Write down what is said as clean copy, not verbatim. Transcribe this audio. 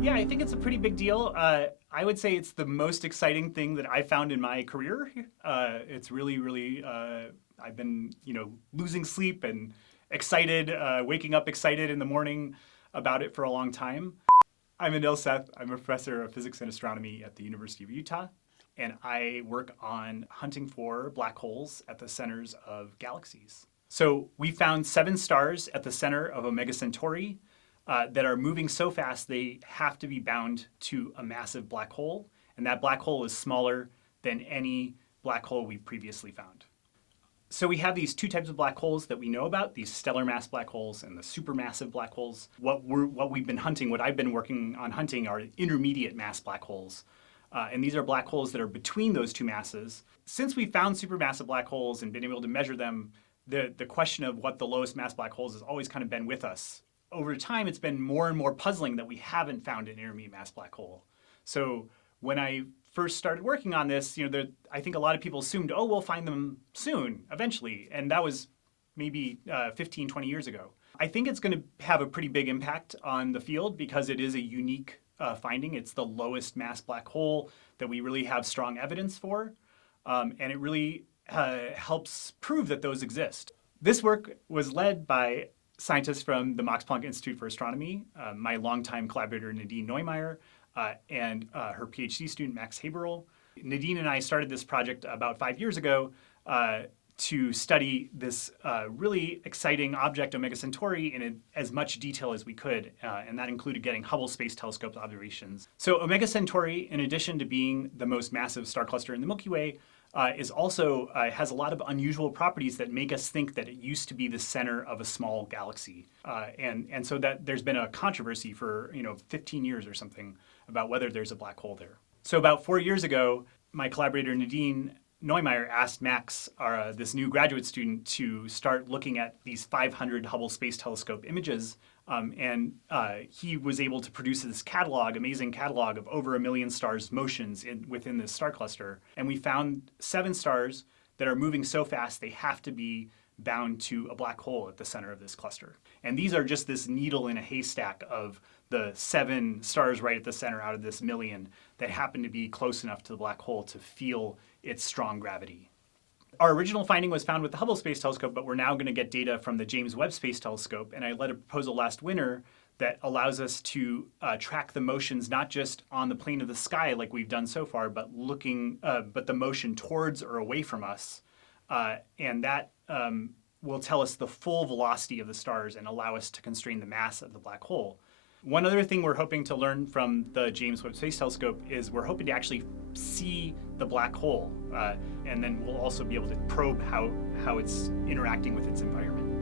Yeah, I think it's a pretty big deal. I would say it's the most exciting thing that I found in my career. It's really, I've been, losing sleep and excited, waking up excited in the morning about it for a long time. I'm Anil Seth. I'm a professor of physics and astronomy at the University of Utah, and I work on hunting for black holes at the centers of galaxies. So we found 7 stars at the center of Omega Centauri that are moving so fast they have to be bound to a massive black hole, and that black hole is smaller than any black hole we've previously found. So we have these 2 types of black holes that we know about, these stellar mass black holes and the supermassive black holes. What we've been hunting, what I've been working on hunting, are intermediate mass black holes. And these are black holes that are between those 2 masses. Since we found supermassive black holes and been able to measure them, the question of what the lowest mass black holes has always kind of been with us. Over time, it's been more and more puzzling that we haven't found an intermediate mass black hole. So when I first started working on this, I think a lot of people assumed, oh, we'll find them soon, eventually. And that was maybe 15, 20 years ago. I think it's going to have a pretty big impact on the field because it is a unique finding. It's the lowest mass black hole that we really have strong evidence for. And it really helps prove that those exist. This work was led by scientists from the Max Planck Institute for Astronomy, my longtime collaborator Nadine Neumeier, and her PhD student Max Haberl. Nadine and I started this project about 5 years ago to study this really exciting object, Omega Centauri, in as much detail as we could, and that included getting Hubble Space Telescope observations. So Omega Centauri, in addition to being the most massive star cluster in the Milky Way, is also has a lot of unusual properties that make us think that it used to be the center of a small galaxy, and so that there's been a controversy for 15 years or something about whether there's a black hole there. So about 4 years ago, my collaborator Nadine Neumeier asked Max, this new graduate student, to start looking at these 500 Hubble Space Telescope images. And he was able to produce this amazing catalog of over 1 million stars' motions within this star cluster. And we found 7 stars that are moving so fast they have to be bound to a black hole at the center of this cluster. And these are just this needle in a haystack of the 7 stars right at the center out of this million that happen to be close enough to the black hole to feel its strong gravity. Our original finding was found with the Hubble Space Telescope, but we're now going to get data from the James Webb Space Telescope. And I led a proposal last winter that allows us to track the motions not just on the plane of the sky like we've done so far, but the motion towards or away from us. And that will tell us the full velocity of the stars and allow us to constrain the mass of the black hole. One other thing we're hoping to learn from the James Webb Space Telescope is we're hoping to actually see the black hole, and then we'll also be able to probe how it's interacting with its environment.